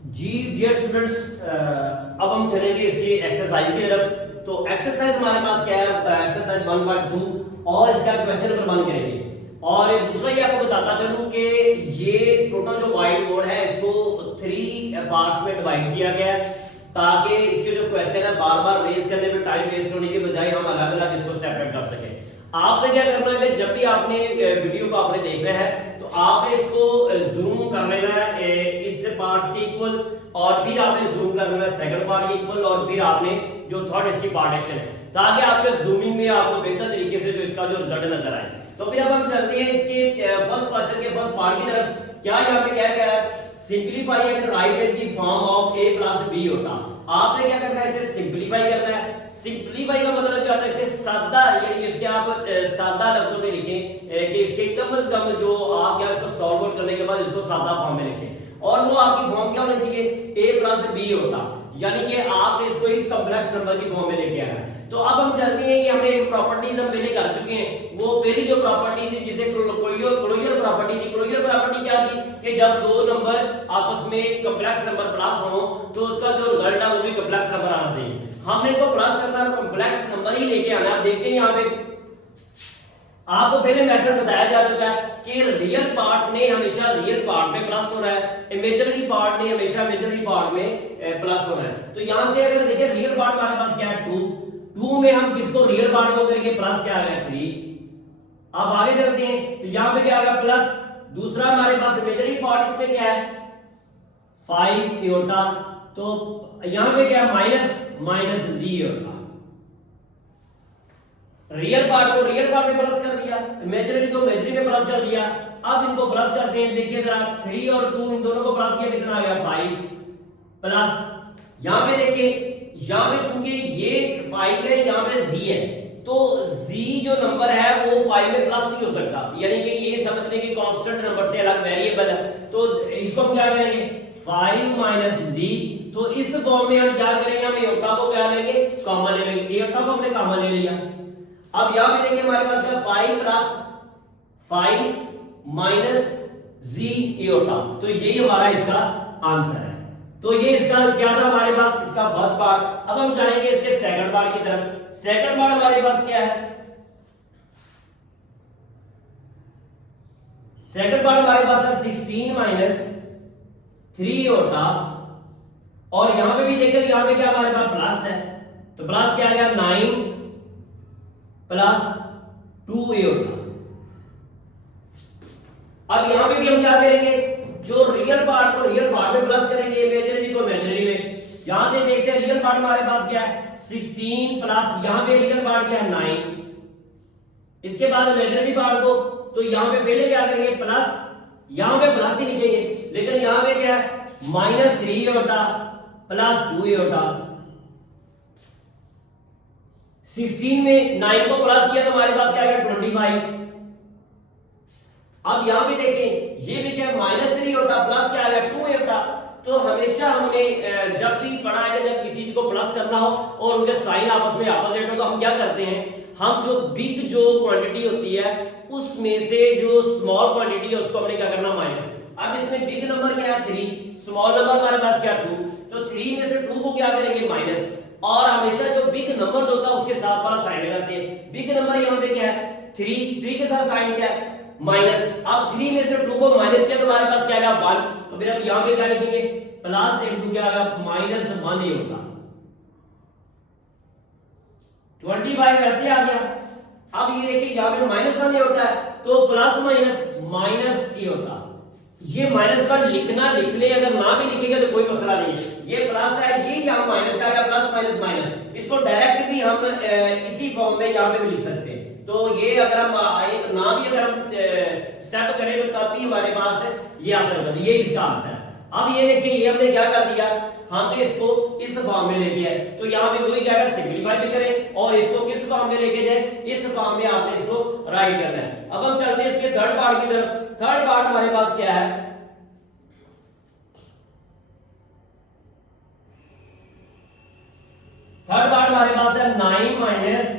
जी dear students, अब हम चलेंगे इसकी एक्सरसाइज की तरफ। तो एक्सरसाइज हमारे पास क्या है, एक्सरसाइज 1.2 और इसका क्वेश्चन नंबर 1 करेंगे। और दूसरा ये आपको बताता चलूं कि ये टोटल जो व्हाइट बोर्ड है इसको 3 पार्ट्स में डिवाइड किया गया है, ताकि इसके जो क्वेश्चन है बार बार रेज करने में टाइम वेस्ट होने के बजाय हम अलग अलग इसको सेपरेट कर सकें। आपने क्या करना है कि जब भी आपने वीडियो को आपने देखना है तो आपने इसको जूम कर लेना है इस पार्ट्स के इक्वल, और फिर आपने जूम कर लेना है सेकंड पार्ट के इक्वल, और फिर आपने जो थर्ड इसकी पार्टीशन है, ताकि आपके जूमिंग में आपको बेहतर तरीके से जो इसका जो रिजल्ट नजर आए। तो फिर अब हम चलते हैं इसके फर्स्ट क्वेश्चन के फर्स्ट पार्ट की तरफ। क्या यहाँ पे क्या कह रहा है, simplify and right in the form of a plus b होता। आपने क्या करना है, इसे सिंपलीफाई करना है। सिंपलीफाई का मतलब क्या होता है, इसके सादा यानी इसके आप सादा लफ्जों में लिखें कि इसके कम से कम जो आप क्या इसको सॉल्व आउट करने के बाद इसको सादा फॉर्म में लिखें, और वो आपकी फॉर्म क्या होनी चाहिए, a प्लस b होता, यानी कि आपने इसको इस कॉम्प्लेक्स नंबर की फॉर्म में लेके आना है। तो अब हम चलते हैं कि हमने एक प्रॉपर्टीज हम पहले कर चुके हैं। वो पहली जो प्रॉपर्टी थी जिसे क्लोजर प्रॉपर्टी थी, क्लोजर प्रॉपर्टी क्या थी कि जब दो नंबर आपस में कॉम्प्लेक्स नंबर प्लस हो तो उसका जो रिजल्ट है वो भी कॉम्प्लेक्स नंबर आना चाहिए। हमने इनको प्लस करना है, कॉम्प्लेक्स नंबर ही लेके आना है। देखते हैं यहाँ पे आपको पहले मेथड बताया जा चुका है कि रियल पार्ट ने हमेशा रियल पार्ट में प्लस होना है, इमेजिनरी पार्ट ने हमेशा इमेजिनरी पार्ट में प्लस होना है। तो यहां से अगर देखिए रियल पार्ट हमारे पास क्या है 2 में हम किसको रियल पार्ट को करेंगे प्लस, क्या आ गया 3। अब आगे चलते हैं तो यहां पे क्या आ गया प्लस, दूसरा हमारे पास इमेजिनरी पार्ट इसमें क्या है 5 इयोटा, तो यहां पे क्या माइनस जी इयोटा। रियल पार्ट को रियल पार्ट में प्लस कर दिया, इमेजिनरी को इमेजिनरी में प्लस कर दिया। अब इनको प्लस करते हैं, देखिए जरा 3 और 2 इन दोनों को प्लस किया कितना आ गया 5 प्लस, यहां पे देखिए यहां पे चूंकि ये 5 है यहां पे z है, तो z जो नंबर है वो 5 में प्लस नहीं हो सकता, यानी कि ये समझ लें कि कांस्टेंट नंबर से अलग वेरिएबल है। तो इसको हम क्या करेंगे 5 माइनस z, तो इस फॉर्म में हम क्या करेंगे, हम एटा को क्या लेंगे कॉमन ले लेंगे, एटा को हमने कॉमन ले लिया। अब यहां पे देखिए हमारे पास क्या 5 प्लस 5 माइनस जी इयोटा, तो यही हमारा इसका आंसर है। तो ये इसका क्या था हमारे पास, इसका फर्स्ट पार्ट। अब हम जाएंगे इसके सेकंड पार्ट की तरफ। सेकंड पार्ट हमारे पास क्या है, सेकंड पार्ट हमारे पास है 16 माइनस 3 इयोटा, और यहां पे भी देखिए यहां पे क्या हमारे पास प्लस है, तो प्लस क्या आ गया 9 प्लस 2 इयोटा। अब यहां पे भी हम क्या करेंगे, जो रियल पार्ट को रियल पार्ट में प्लस करेंगे, इमेजिनरी को इमेजिनरी में। यहां से देखते हैं रियल पार्ट हमारे पास क्या है 16 प्लस यहां पे रियल पार्ट क्या है 9, इसके बाद इमेजिनरी पार्ट को, तो यहां पे पहले क्या करेंगे प्लस, यहां पे प्लस ही लिखेंगे, लेकिन यहां पे क्या है -3 इयोटा प्लस 2 इयोटा। 16 में 9 को प्लस किया तो हमारे पास क्या गया 25। अब यहां पे देखें ये भी क्या -3 होता प्लस क्या आ गया 2 होता। तो हमेशा हमने जब भी पढ़ा है कि जब किसी चीज को प्लस करना हो और उनके साइन आपस में अपोजिट हो तो हम क्या करते हैं, हम जो बिग जो क्वांटिटी होती है उसमें से जो स्मॉल क्वांटिटी है उसको हमने क्या करना माइनस। अब इसमें बिग नंबर क्या है 3, स्मॉल नंबर हमारे पास क्या 2, तो 3 में से 2 को क्या करेंगे माइनस, और हमेशा जो बिग नंबर होता है उसके साथ वाला साइन लगाते हैं। बिग नंबर यहां पे क्या है 3 के साथ साइन क्या है माइनस। अब 3 में से 2 को माइनस किया तो हमारे पास क्या आएगा 1, तो फिर हम यहां पे क्या लिखेंगे प्लस इनटू क्या आएगा -1 ही होगा, 25 ऐसे आ गया। अब ये देखिए यहां पे -1 ही होता है तो प्लस माइनस ही होता। ये -1 लिखना लिख ले, अगर ना भी लिखेगा तो कोई मसला नहीं है, ये प्लस है ये यहां माइनस का आएगा प्लस माइनस। इसको डायरेक्ट भी हम इसी फॉर्म में यहां पे भी लिख सकते हैं। तो ये अगर हम ना भी अगर हम स्टेप करें तो तब भी हमारे पास ये आंसर बने, ये इसका आंसर है। अब ये देखिए ये हमने क्या कर दिया, हमने इसको इस फॉर्म में लेके आए, तो यहां पे वही क्या है सिंपलीफाई भी करें और इसको किस फॉर्म में लेके जाए, इस फॉर्म में आपने इसको राइट करना है। अब हम चलते हैं इसके थर्ड पार्ट की तरफ। थर्ड पार्ट हमारे पास क्या है, थर्ड पार्ट हमारे पास है 9 माइनस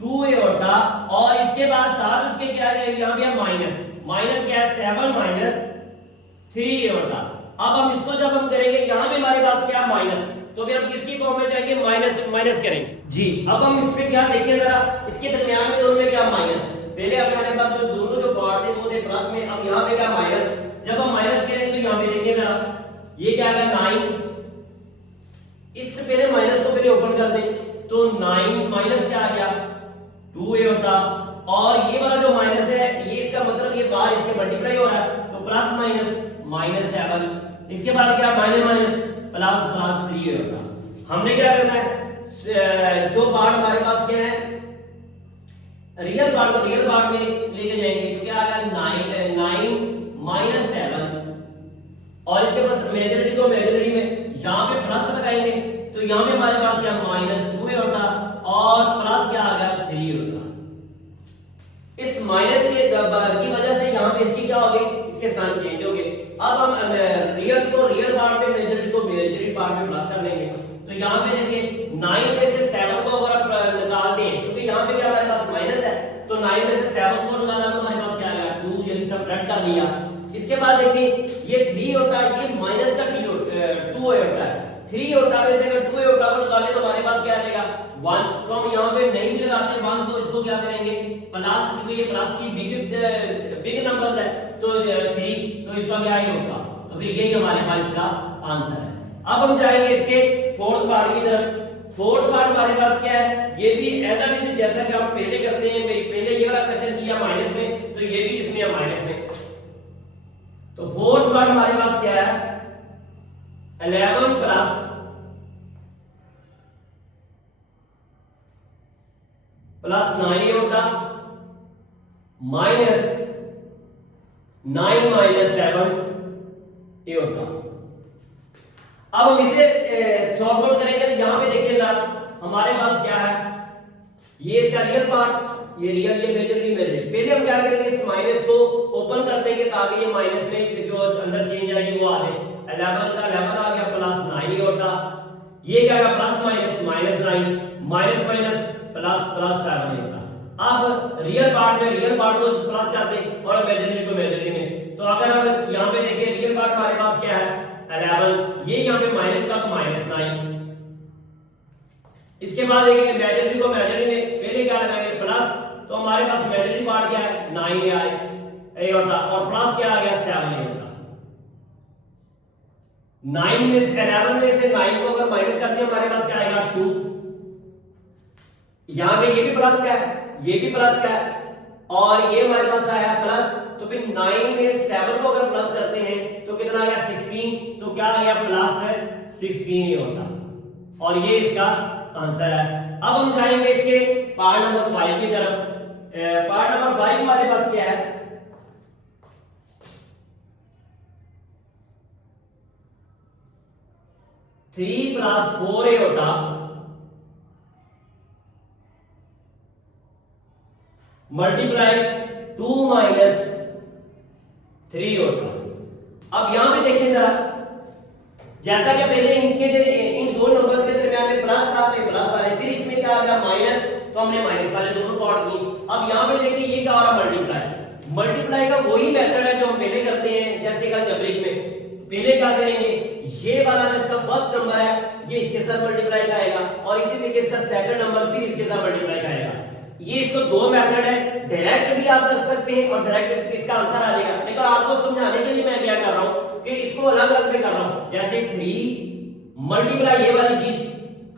2 इयोटा, और इसके बाद साथ उसके क्या है यहां पे माइनस क्या है 7 माइनस 3 इयोटा। अब हम इसको जब हम करेंगे, यहाँ पे हमारे पास क्या माइनस, तो अभी हम किसकी फॉर्म में जाएंगे, माइनस माइनस करेंगे जी। अब हम इस पे क्या देखिए जरा, इसके दरमियान में दोनों में क्या माइनस, पहले हमारे पास जो दोनों जो पार्ट थे वो थे प्लस में, अब यहाँ पे क्या माइनस, जब हम माइनस करें तो यहाँ पे देखिए जरा ये क्या आ गया 9, इससे पहले माइनस को पहले ओपन कर दें तो 9 माइनस क्या आ गया 2a होता, और ये वाला जो माइनस है ये इसका मतलब ये बाहर इसके मल्टीप्लाई हो रहा है तो प्लस माइनस माइनस 7, इसके बाद क्या माइनस माइनस प्लस प्लस 3 होगा। हमने क्या करना है, जो पार्ट हमारे पास क्या है रियल पार्ट को रियल पार्ट में लेके जाएंगे तो क्या आ गया 9 माइनस 7, और इसके पास इमेजिनरी को इमेजिनरी में यहाँ पे प्लस लगाएंगे तो यहाँ पे हमारे पास क्या माइनस 2a होता, और प्लस क्या आ गया 3 होता। इस माइनस की वजह से यहाँ पे इसकी क्या हो गई, इसके साइन चेंज हो गए। अब हम रियल को रियल पार्ट में इमेजिनरी को इमेजिनरी पार्ट में प्लस कर लेंगे तो यहाँ पे देखिए 9 में से 7 को अगर आप निकाल दें, क्योंकि यहाँ पे क्या हमारे पास माइनस है तो 9 में से 7 को निकालना तो हमारे पास क्या आ गया 2, यानी सब्ट्रैक्ट कर लिया। इसके बाद देखिए ये 3 होता है, ये माइनस का 2 होता है, 3 होता है, वैसे अगर 2 होता को निकालें तो हमारे पास क्या आ जाएगा 1, तो हम यहाँ पे नहीं भी लगाते 1 तो इसको क्या करेंगे प्लस, क्योंकि ये प्लस की बिग नंबर्स है तो 3, तो इसका क्या ही होगा, तो फिर यही हमारे पास इसका आंसर है। अब हम जाएंगे इसके फोर्थ पार्ट की तरफ। फोर्थ पार्ट हमारे पास क्या है, ये भी एज इट इज जैसा कि हम पहले करते हैं, पहले ये वाला क्वेश्चन किया माइनस में तो ये भी इसमें है माइनस में। तो फोर्थ पार्ट हमारे पास क्या है 11 प्लस 9 होता माइनस 9 माइनस 7 ये होता। अब हम इसे सॉल्व आउट करेंगे तो यहां पे देखिएगा हमारे पास क्या है, ये इसका रियल पार्ट, ये रियल ये इमेजिनरी इमेजिनरी। पहले हम क्या करेंगे इस माइनस को ओपन कर देंगे ताकि ये माइनस में जो अंदर चेंज आएगी वो आ जाए। 11 का 11 आ गया प्लस 9 ही होता, ये क्या है plus minus minus 9 minus minus plus plus 7 ही होता। अब रियल पार्ट में रियल पार्ट को प्लस कर दें और इमेजिनरी को इमेजिनरी में, तो अगर हम यहां पे देखें रियल पार्ट हमारे पास क्या है 11, ये यहां पे माइनस का तो माइनस 9, इसके बाद देखिए इमेजिनरी को इमेजिनरी में पहले क्या लगाएंगे प्लस, तो हमारे पास इमेजिनरी पार्ट क्या है 9 ए होता, और प्लस क्या आ गया 7 ए होता। 9 में से 11 में से 9 को अगर माइनस कर दिया हमारे पास क्या आएगा 2, यहां पे ये भी प्लस का है ये भी प्लस का है, और ये हमारे पास आया प्लस, तो फिर 9 में 7 को अगर प्लस करते हैं तो कितना आ गया 16, तो क्या आ गया प्लस 16 ही होता, और ये इसका आंसर है। अब हम जाएंगे इसके पार्ट नंबर 5 की तरफ। पार्ट नंबर 5 हमारे पास क्या है 3 प्लस 4a होता मल्टीप्लाई 2 माइनस 3 होता। अब यहां पे देखिए जरा, जैसा कि पहले इन दो नंबर्स के दरमियान में प्लस था तो ये प्लस वाले, फिर इसमें क्या आ गया माइनस, तो हमने माइनस वाले दोनों पार्ट की। अब यहां पे देखिए ये क्या हो रहा मल्टीप्लाई, मल्टीप्लाई का वही मेथड है जो हम पहले करते हैं, जैसे कि अलजेब्रिक में पहले क्या करेंगे ये वाला जिसका फर्स्ट नंबर है ये इसके साथ मल्टीप्लाई करेगा, और इसी तरीके इसका सेकंड नंबर फिर इसके साथ मल्टीप्लाई करेगा। ये इसको दो मेथड है, डायरेक्ट भी आप कर सकते हैं और डायरेक्ट इसका आंसर आ जाएगा, लेकिन आपको समझाने के लिए मैं क्या कर रहा हूं कि इसको अलग अलग में कर रहा हूं। जैसे 3 मल्टीप्लाई ये वाली चीज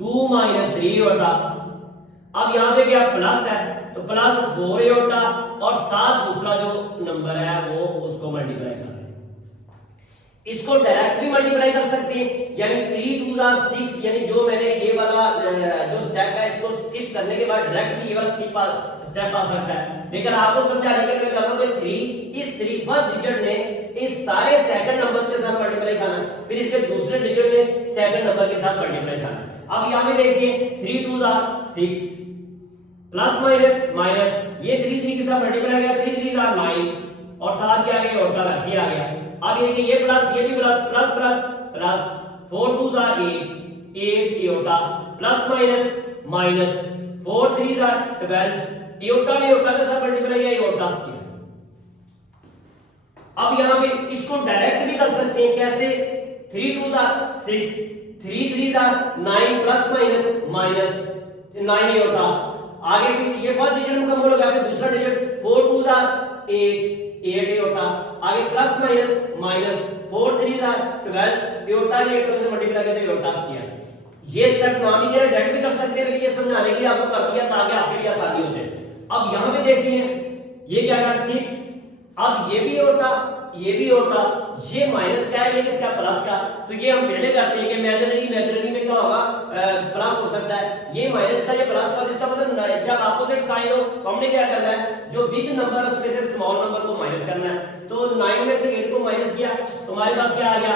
2 माइनस 3 होता, अब यहां पे क्या प्लस है तो प्लस 4 होता, और साथ दूसरा जो नंबर है वो उसको मल्टीप्लाई कर, इसको डायरेक्ट भी मल्टीप्लाई कर सकते हैं, यानी 3 2 आर 6, यानी जो मैंने ये वाला जो स्टेप है इसको स्किप करने के बाद डायरेक्ट भी ये वाला स्टेप आ सकता है, लेकिन आपको समझाने के लिए मैं कर रहा हूं कि 3 इस 3 फर्स्ट डिजिट ने इस सारे सेकंड नंबर्स के साथ मल्टीप्लाई करना, फिर इसके दूसरे डिजिट ने सेकंड नंबर के साथ मल्टीप्लाई करना। अब यहां पे देखिए 3 2 आर 6 प्लस माइनस माइनस, ये 3 3 के साथ मल्टीप्लाई किया 3 3 आर 9, और साथ क्या आ गया उल्टा वैसे ही आ गया। अब ये कि ये प्लस ये भी plus plus plus plus 4 2 are 8 एटा प्लस माइनस माइनस 4 3 आर 12 एटा में एटा के साथ मल्टीप्लाई किया एटा स्क्वायर। अब यहां पे इसको डायरेक्ट भी कर सकते हैं, कैसे 3 2 6, 3 3 9 प्लस माइनस 9 ये होता। आगे फिर ये फर्स्ट डिजिट मुकम्मल हो गया, फिर दूसरा डिजिट 4 2 8 8 ये होता। आगे प्लस माइनस 4 3 12 ये होता। ये 8 से मल्टीप्लाई करके ये होता स्क्वायर। ये स्टेप ना भी करें डेट भी कर सकते हैं, लेकिन ये समझाने के लिए आपको कर दिया ताकि आपके लिए आसानी हो जाए। अब यहां पे देखते हैं ये क्या है 6, अब ये भी होता ये भी होता, ये माइनस का है ये किसका प्लस का। तो ये हम पहले करते हैं कि इमेजिनरी में क्या होगा प्लस हो सकता है, ये माइनस का ये प्लस का, जिसका मतलब जब अपोजिट साइन हो तो हमने क्या करना है जो बिग नंबर है उसमें से स्मॉल नंबर को माइनस करना है। तो 9 में से 8 को माइनस किया तो हमारे पास क्या आ गया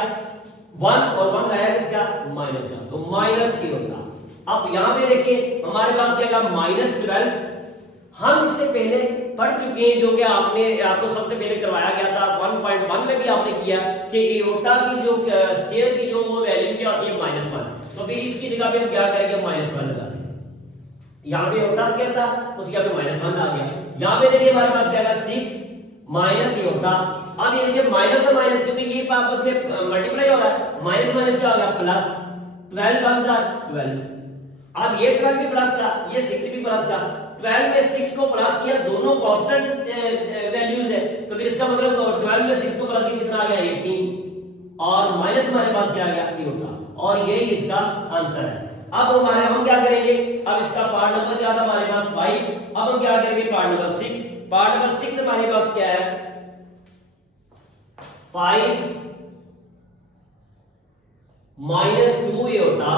1 और 1 आया किसका माइनस का, तो माइनस की होता। अब यहां पे देखिए हमारे पास क्या आएगा -12। हम इससे पहले पढ़ चुके हैं जो कि आपको सबसे पहले करवाया गया था 1.1 में भी आपने किया कि एओर्टा की जो स्केयर की जो वो वैल्यू क्या होती है -1। तो फिर इसकी जगह पे हम क्या करेंगे -1 लगा देंगे। यहाँ पे एओर्टा स्केयर था उसकी जगह पे -1 आ गया। यहाँ पे देखिए हमारे पास क्या आएगा 6 माइनस एओर्टा। अब ये देखिए माइनस और माइनस क्योंकि ये आपस में मल्टीप्लाई हो रहा है, माइनस माइनस क्या हो गया प्लस 12 अब ये 12 भी प्लस का ये 6 भी प्लस का, 12 में 6 को प्लस किया, दोनों कांस्टेंट वैल्यूज है तो फिर इसका मतलब 12 में 6 को प्लस किया कितना आ गया 18 और माइनस हमारे पास क्या आ गया 3 होगा और यही इसका आंसर है। अब हम क्या करेंगे, अब इसका पार्ट नंबर क्या था हमारे पास 5, अब हम क्या करेंगे पार्ट नंबर 6। पार्ट नंबर 6 हमारे पास क्या है 5 -2 ये होता,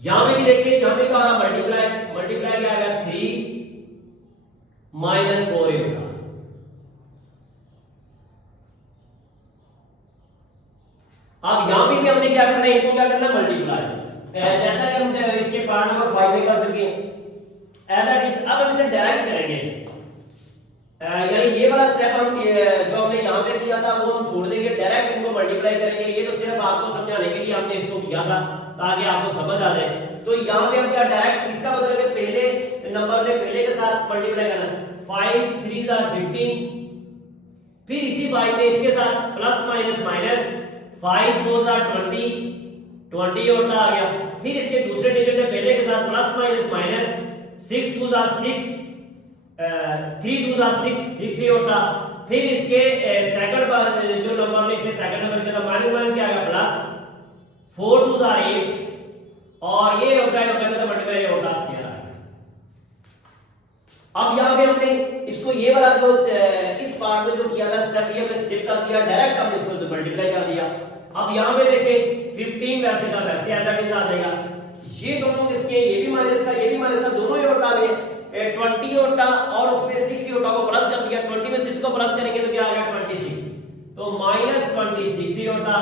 यहां पे भी देखिए यहां पे क्या हो रहा मल्टीप्लाई क्या आ गया 3 -4 ये होगा। अब यहां पे भी हमने क्या करना है इनको क्या करना है मल्टीप्लाई, जैसा कि हम इसके पार्ट नंबर 5 में कर चुके हैं एज इट इज। अब हम इसे डायरेक्ट करेंगे, यानी ये वाला स्टेप हम जो हमने यहाँ पे किया था वो हम छोड़ देंगे, डायरेक्ट इनको मल्टीप्लाई करेंगे। ये तो सिर्फ आपको समझाने के लिए हमने इसको किया था ताकि आपको समझ आ जाए। तो यहाँ पे हम क्या डायरेक्ट इसका मतलब है पहले नंबर में पहले के साथ मल्टीप्लाई करना, 5 3 15, फिर इसी 5 में इसके साथ प्लस माइनस 5 4 20 होता आ गया, फिर इसके दूसरे डिजिट में पहले के साथ प्लस माइनस 6 2 6 3 2 6 ये होता, फिर इसके सेकंड जो नंबर में इसे सेकंड नंबर के साथ माइनस क्या आएगा प्लस 4 2 8 और ये होता है से मल्टीप्लाई होता स्क्वायर आ गया। अब यहां पे हमने इसको ये वाला जो इस पार्ट में जो किया था स्टेप ये हमने स्किप कर दिया, डायरेक्ट हमने इसको मल्टीप्लाई कर दिया। अब यहां पे देखें 15 वैसे का वैसे एज इट इज आ जाएगा, ये दोनों इसके ये भी माइनस का दोनों ही होता में 20 होता और उसमें 6 होता को प्लस कर दिया, 20 में 6 को प्लस करेंगे तो क्या आ गया 26, तो -26 ही होता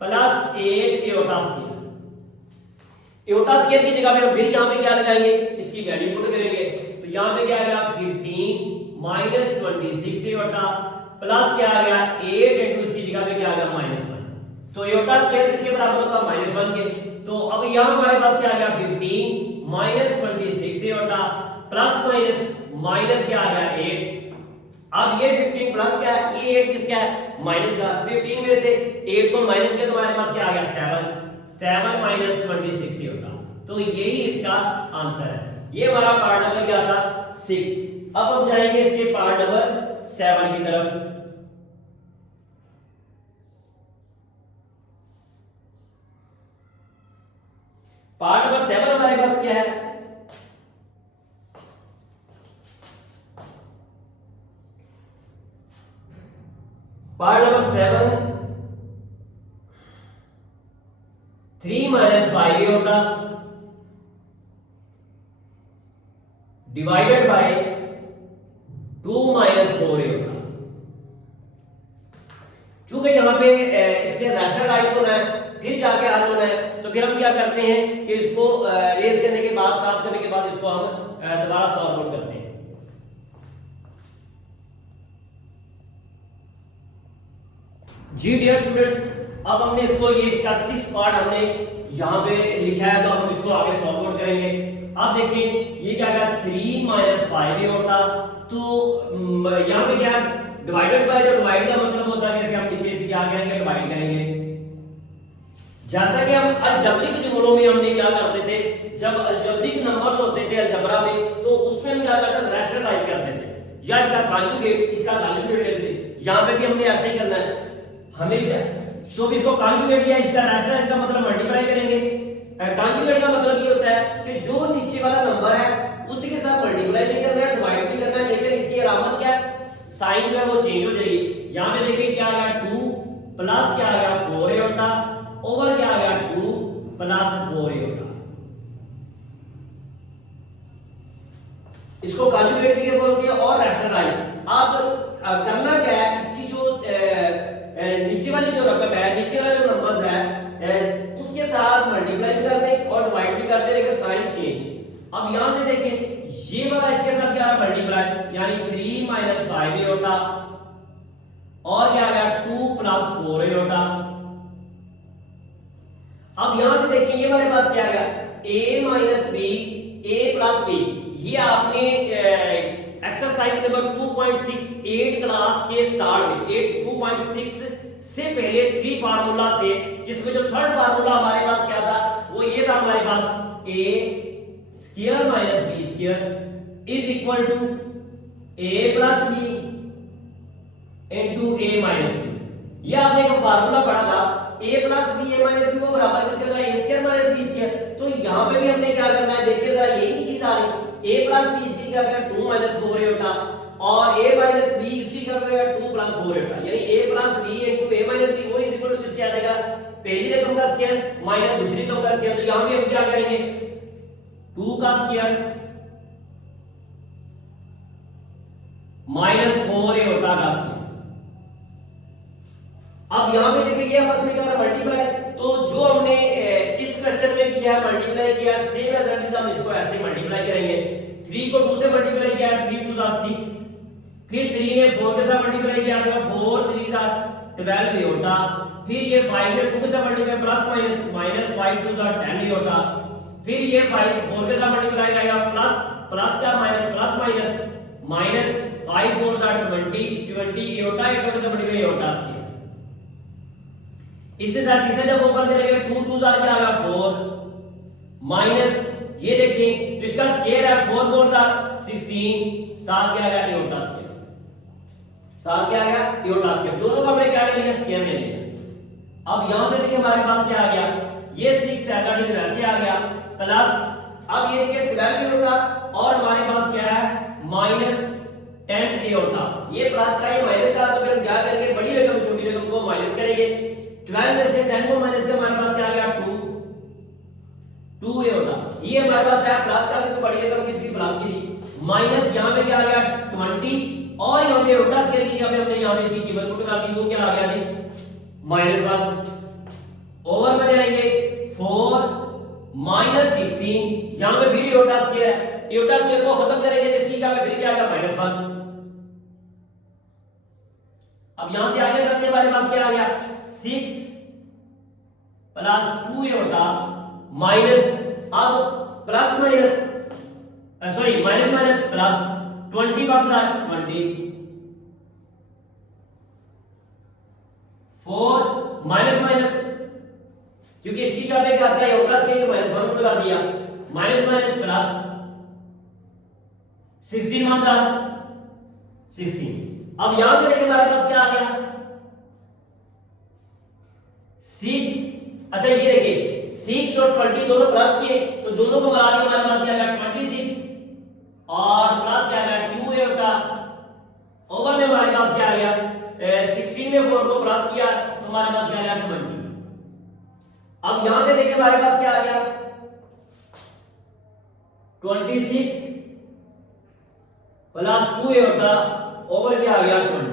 प्लस 8 होता स्क्वायर। एओर्टा स्क्वायर की जगह पे हम फिर यहां पे क्या लगाएंगे इसकी वैल्यू पुट करेंगे, तो यहां पे क्या आ गया 15 -26 एओर्टा प्लस क्या आ गया 8 इनटू इसकी जगह पे क्या आ गया -1, तो एओर्टा स्क्वायर किसके बराबर होता -1 के। तो अब यहां हमारे पास क्या आ गया 15 -26 एओर्टा प्लस माइनस क्या आ गया 8। अब ये 15 प्लस क्या है ये 8 किसका है माइनस का, 15 में से 8 को माइनस किया तो हमारे पास क्या आ गया 7 -26 ही होता, तो यही इसका आंसर है। ये हमारा पार्ट नंबर क्या था 6। अब हम जाएंगे इसके पार्ट नंबर 7 की तरफ। पार्ट नंबर 7 हमारे पास क्या है, पार्ट नंबर 7 3 -5 ये होता डिवाइडेड बाय 2 -4 ये होता। चूंकि यहाँ पे इसके रैशनलाइज होना है फिर जाके हल होना है, तो फिर हम क्या करते हैं कि इसको रेज करने के बाद साफ करने के बाद इसको हम दोबारा सॉल्व आउट करते हैं। जी डियर स्टूडेंट्स, अब हमने इसको ये इसका 6 पार्ट हमने यहाँ पे लिखा है, तो हम इसको आगे सॉल्व आउट करेंगे। अब देखिए ये क्या गया 3 -5 ये होता, तो यहाँ पे क्या डिवाइडेड बाय, जो डिवाइड का मतलब होता है जैसे हम नीचे से क्या करेंगे डिवाइड करेंगे। जैसा कि हम अलजेब्रिक जुमलों में हमने क्या करते थे, जब अलजेब्रिक नंबर्स होते थे अलजबरा में, तो उसमें हम क्या करते थे रैशनलाइज करते थे या इसका कॉन्जुगेट लेते थे। यहाँ पे भी हमने ऐसे ही करना है हमेशा। तो इसको कॉन्जुगेट या इसका रैशनलाइज का मतलब मल्टीप्लाई करेंगे। कॉन्जुगेट का मतलब ये होता है कि जो नीचे वाला नंबर है उसी के साथ मल्टीप्लाई भी करना है, डिवाइड भी करना है, लेकिन इसकी अलामत क्या साइन जो है वो चेंज हो जाएगी। यहाँ पे देखिए क्या आ गया 2 प्लस क्या आ गया 4 एटा ओवर क्या आ गया 2 प्लस 4 एटा। इसको कॉन्जुगेट भी बोलते हैं और रैशनलाइज। अब करना क्या है, इसकी जो नीचे वाली जो रकम है, नीचे वाले जो नंबर्स है उसके साथ मल्टीप्लाई भी कर दें और डिवाइड भी कर दें, लेकिन साइन चेंज। अब यहां से देखें ये वाला इसके साथ क्या मल्टीप्लाई, यानी 3 - 5 होता और क्या आ गया 2 + 4 होता। अब यहां से देखिए ये हमारे पास क्या आ गया a - b a + b। ये आपने एक्सरसाइज नंबर 2.68 क्लास के स्टार्ट में 2.6 से पहले 3 फार्मूला थे, जिसमें जो थर्ड फार्मूला हमारे पास क्या था वो ये था हमारे पास a square minus b square is equal to a plus b into a minus b। ये आपने एक फार्मूला पढ़ा था a plus b a minus b को बराबर किसके होता है a square minus b square. तो यहां पे भी हमने क्या करना है, देखिए जरा यही चीज आ रही a प्लस b इसकी क्या होगा 2 - 4 होता और a माइनस b इसकी क्या होगा 2 + 4 होता, यानी a plus b into a minus b वो इज इक्वल टू किसके आ जाएगा पहली रकम का स्क्वायर माइनस दूसरी रकम का स्क्वायर। तो यहां पे हम क्या करेंगे 2 का स्क्वायर माइनस 4 होता का स्क्वायर। अब यहां पे देखिए ये आपस में क्या है मल्टीप्लाई। तो जो हमने इस क्वेश्चन में किया मल्टीप्लाई किया, सेम एज इट इज हम इसको ऐसे मल्टीप्लाई करेंगे। 3 को 2 से मल्टीप्लाई किया 3 2 6, फिर 3 ने 4 के साथ मल्टीप्लाई किया तो 4 3 12 ही होता। फिर ये 5 ने 2 के साथ मल्टीप्लाई प्लस माइनस माइनस 5 2 10 ही होता। फिर ये 5 4 के साथ मल्टीप्लाई करेगा प्लस प्लस का माइनस प्लस माइनस माइनस 5 4 20 20 होता है, 2 के साथ मल्टीप्लाई होता है। इससे साथ इसे जब ऊपर करेंगे 2 2 क्या आ गया 4 माइनस ये देखिए तो इसका स्क्वायर है 4 4 16 7 क्या आ गया इयोटा स्क्वायर 7 क्या आ गया इयोटा स्क्वायर। दोनों का हमने क्या ले लिया स्क्वायर ले लिया। अब यहां से देखिए हमारे पास क्या आ गया ये 6 7 वैसे आ गया प्लस अब ये देखिए 12 इयोटा और हमारे पास क्या है माइनस 10 इयोटा। ये प्लस का ये माइनस का, तो फिर हम क्या करेंगे बड़ी रकम छोटी रकम को माइनस करेंगे। 12 में से 10 को माइनस कर हमारे पास क्या आ गया 2 ये होता। ये हमारे पास है प्लस का, तो बड़ी रकम किसकी प्लस की थी माइनस यहां पे क्या आ गया 20 और यहां पे उल्टा स्केल की हमने यहां पे इसकी कीमत पुट कर दी, वो क्या आ गया जी -1 ओवर में जाएंगे 4 -16 यहां पे फिर उल्टा स्केल है, उल्टा स्केल को खत्म करेंगे जिसकी क्या फिर क्या आ गया -1। अब यहां से आगे चलते हमारे पास क्या आ गया 6 प्लस 2 ये होता माइनस अब plus minus sorry minus minus plus 20 का 20 4 माइनस माइनस क्योंकि इसकी क्या पे क्या आता है प्लस के -1 पुट कर दिया माइनस माइनस प्लस 16 माइनस 16। अब यहां से देखिए हमारे पास क्या आ गया 6 अच्छा ये देखिए 6 और 20 दोनों प्लस किए तो दोनों को मिला दिया हमारे पास क्या आ गया 26 और प्लस क्या आ गया 2 होगा ओवर में हमारे पास क्या आ गया 16 में 4 को प्लस किया तो हमारे पास क्या आ गया 20। अब यहां से देखिए हमारे पास क्या आ गया 26 प्लस 2 होता ओवर क्या आ गया 20।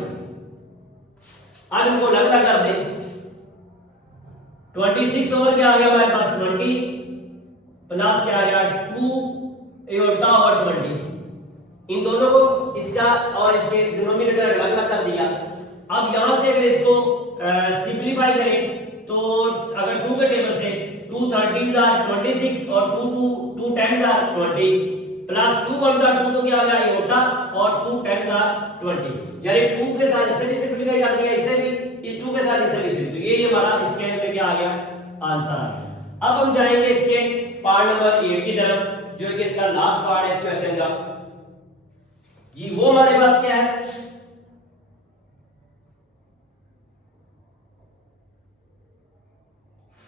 अब इसको अलग अलग कर दे 26 ओवर क्या आ गया हमारे पास 20 प्लस क्या आ गया 2 एटा ओवर 20। इन दोनों को इसका और इसके डिनोमिनेटर अलग अलग कर दिया। अब यहां से अगर इसको सिंपलीफाई करें तो अगर 2 के टेबल से 2 13 26 और 2 10 20 प्लस 2 1 2 तो क्या आ गया एओर्टा और 2 10 20, यानी 2 के साथ इसे भी सिंपलीफाई कर दिया, इसे भी, ये 2 के साथ इसे भी, तो ये हमारा इसके में क्या आ गया आंसर आ गया। अब हम जाएंगे इसके पार्ट नंबर 8 की तरफ, जो कि इसका लास्ट पार्ट है इस क्वेश्चन का जी। वो हमारे पास क्या है,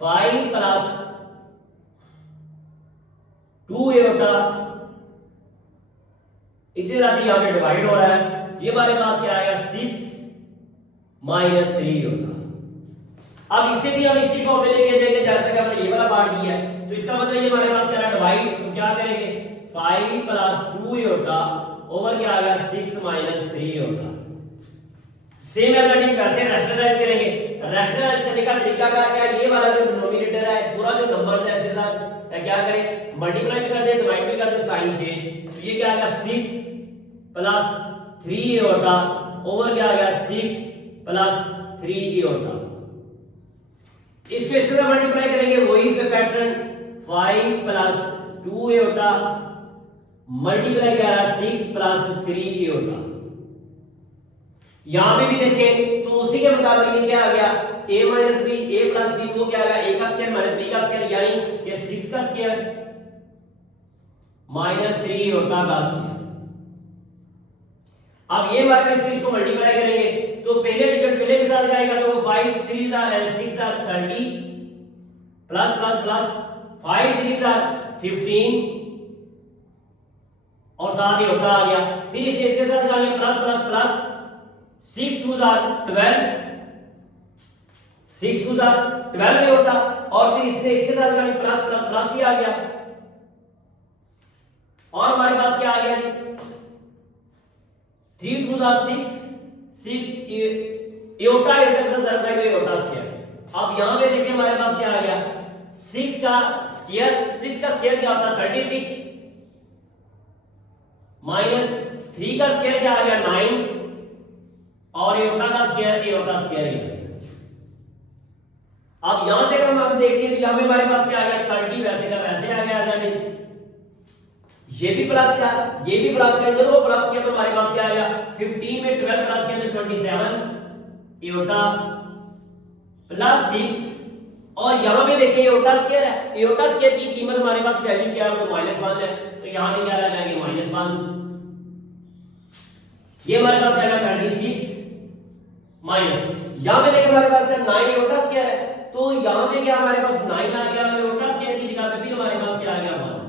5 प्लस 2 एओर्टा, इसी तरह से यहां पे डिवाइड हो रहा है, ये हमारे पास क्या आएगा 6 माइनस 3 एओर्टा। अब इसे भी हम इसी फॉर्म में लेके जाएंगे जैसा कि हमने ये वाला पार्ट किया है, तो इसका मतलब ये हमारे पास क्या है डिवाइड, तो क्या करेंगे 5 प्लस 2 एओर्टा ओवर क्या आ गया 6 माइनस 3 एओर्टा। सेम एज इट इज वैसे रैशनलाइज करेंगे, रैशनलाइज करने का तरीका क्या है, ये वाला जो डिनोमिनेटर है पूरा जो नंबर है इसके साथ क्या करें मल्टीप्लाई भी कर दे डिवाइड भी कर दे साइन चेंज, तो ये क्या आ गया 6 प्लस 3 एओर्टा ओवर क्या आ गया 6 प्लस 3 एओर्टा। इसको इस तरह मल्टीप्लाई करेंगे वही पैटर्न 5 प्लस 2 एओर्टा मल्टीप्लाई क्या आ रहा 6 प्लस 3 एओर्टा। यहां पे भी देखें तो उसी के मुताबिक ये क्या आ गया a minus b, a plus b, वो क्या आ गया a का स्क्वायर माइनस b का स्क्वायर, यानी कि 6 का स्क्वायर माइनस 3 एओर्टा का स्क्वायर। अब ये हमारे पास इसको मल्टीप्लाई करेंगे तो पहले डिजिट पहले के साथ जाएगा, तो 5 3 6 30 प्लस प्लस प्लस 5 3 15 और साथ ही एओर्टा आ गया, फिर इसके साथ जाएंगे प्लस प्लस प्लस 6 2 12, 6 2 12 एओर्टा, और फिर इसके साथ जाएंगे प्लस प्लस प्लस ही आ गया, और हमारे पास क्या आ गया जी 3 2 6 एओर्टा इंटरसेक्शन सर्कल में एओर्टा स्क्वायर। अब यहां पे देखिए हमारे पास क्या आ गया 6 का स्क्वायर क्या होता है 36 माइनस 3 का स्क्वायर क्या आ गया 9 और एओर्टा का स्क्वायर एओर्टा स्क्वायर ही है। अब यहां से अगर हम देखते हैं तो यहां पे हमारे पास क्या आ गया 30 वैसे का वैसे आ गया दैट इज ये भी प्लस का ये भी प्लस का, जब वो प्लस किया तो हमारे पास क्या आया 15 में 12 प्लस किया तो 27 एओर्टा प्लस 6, और यहां पे देखिए एओर्टा स्क्वायर है, एओर्टा स्क्वायर की कीमत हमारे पास वैल्यू क्या है वो -1 है, तो यहां पे क्या लगाएंगे -1, ये हमारे पास क्या है 36 माइनस, यहां पे देखिए हमारे पास क्या 9 एओर्टा स्क्वायर है, तो यहां पे क्या हमारे पास 9 आ गया, एओर्टा स्क्वायर की जगह पे फिर हमारे पास क्या आ गया 1।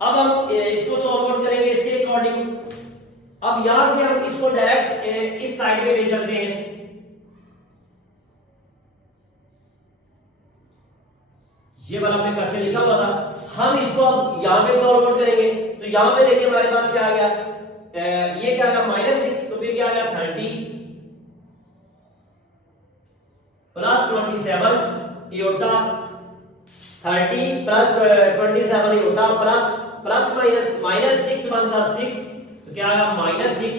अब हम इसको सॉल्व आउट करेंगे इसके अकॉर्डिंग। अब यहां से हम इसको डायरेक्ट इस साइड में ले चलते हैं, ये वाला हमने क्वेश्चन लिखा हुआ था, हम इसको अब यहां पे सॉल्व आउट करेंगे, तो यहां पे देखिए हमारे पास क्या आ गया ये क्या आ गया -6, तो फिर क्या आ गया 30 plus 27 aorta 30 plus 27 aorta plus plus minus 6 1 6, तो क्या आएगा -6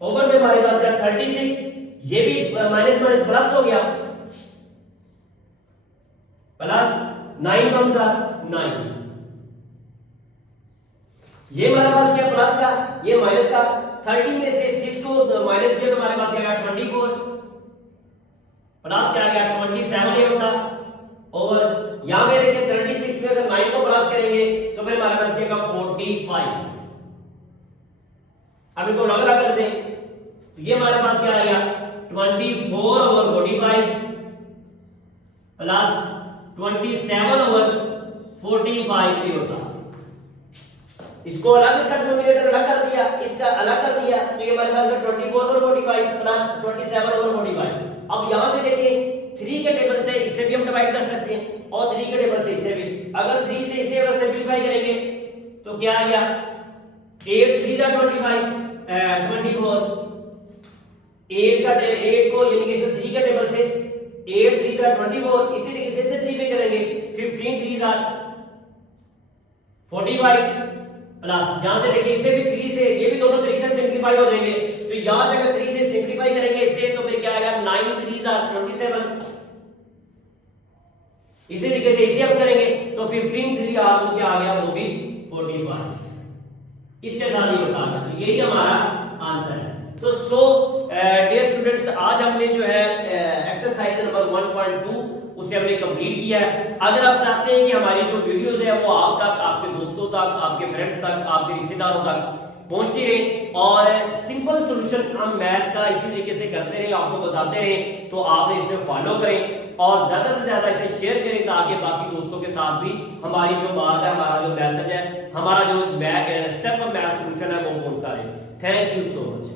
ओवर में हमारे पास क्या 36, ये भी माइनस माइनस प्लस हो गया प्लस 9 1 9, ये हमारे पास क्या प्लस का ये माइनस का, 30 में से 6 को माइनस किया तो हमारे पास क्या आएगा 24 प्लस क्या आ गया 27 एओर्टा ओवर, यहां पे देखिए 36 में अगर 9 को प्लस करेंगे तो फिर हमारे पास क्या होगा 45। अब इनको अलग अलग कर दें तो ये हमारे पास क्या आ गया 24 ओवर 45 प्लस 27 ओवर 45 एओर्टा। इसको अलग इसका डिनोमिनेटर अलग कर दिया, इसका अलग कर दिया, तो ये हमारे पास 24 ओवर 45 प्लस 27 ओवर 45। अब यहां से देखिए 3 के टेबल से इसे भी हम डिवाइड कर सकते हैं और 3 के टेबल से इसे भी, अगर 3 से इसे अगर सिंपलीफाई करेंगे तो क्या आ गया 8 3 जा 25 24, 8 को यानी कि 3 के टेबल से 8 3 जा 24, इसी तरीके से 3 पे करेंगे 15 3 जा 45 प्लस यहां से देखिए इसे भी 3 से ये भी दोनों 3 से सिंपलीफाई हो जाएंगे, तो यहां से अगर 3 से सिंपलीफाई करेंगे इसे तो फिर क्या आएगा 9 3 जा 27, इसी तरीके से इसे हम करेंगे तो 15 3 आ तो क्या आ गया वो भी 45 इसके साथ ये बता दें, तो यही हमारा आंसर है। तो सो डियर स्टूडेंट्स, आज हमने जो है एक्सरसाइज नंबर 1.2 उसे हमने कंप्लीट किया है। अगर आप चाहते हैं कि हमारी जो वीडियोस है वो आप तक, आपके दोस्तों तक, आपके फ्रेंड्स तक, आपके रिश्तेदारों तक पहुंचती रहे और सिंपल सॉल्यूशन हम मैथ का इसी तरीके से करते रहे, आपको बताते रहे, तो आपने इसे फॉलो करें और ज्यादा से ज्यादा इसे शेयर करें ताकि बाकी दोस्तों के साथ भी हमारी जो बात है, हमारा जो मैसेज है, हमारा जो स्टेप मैथ सॉल्यूशन है वो पहुंचता रहे। Thank you so much.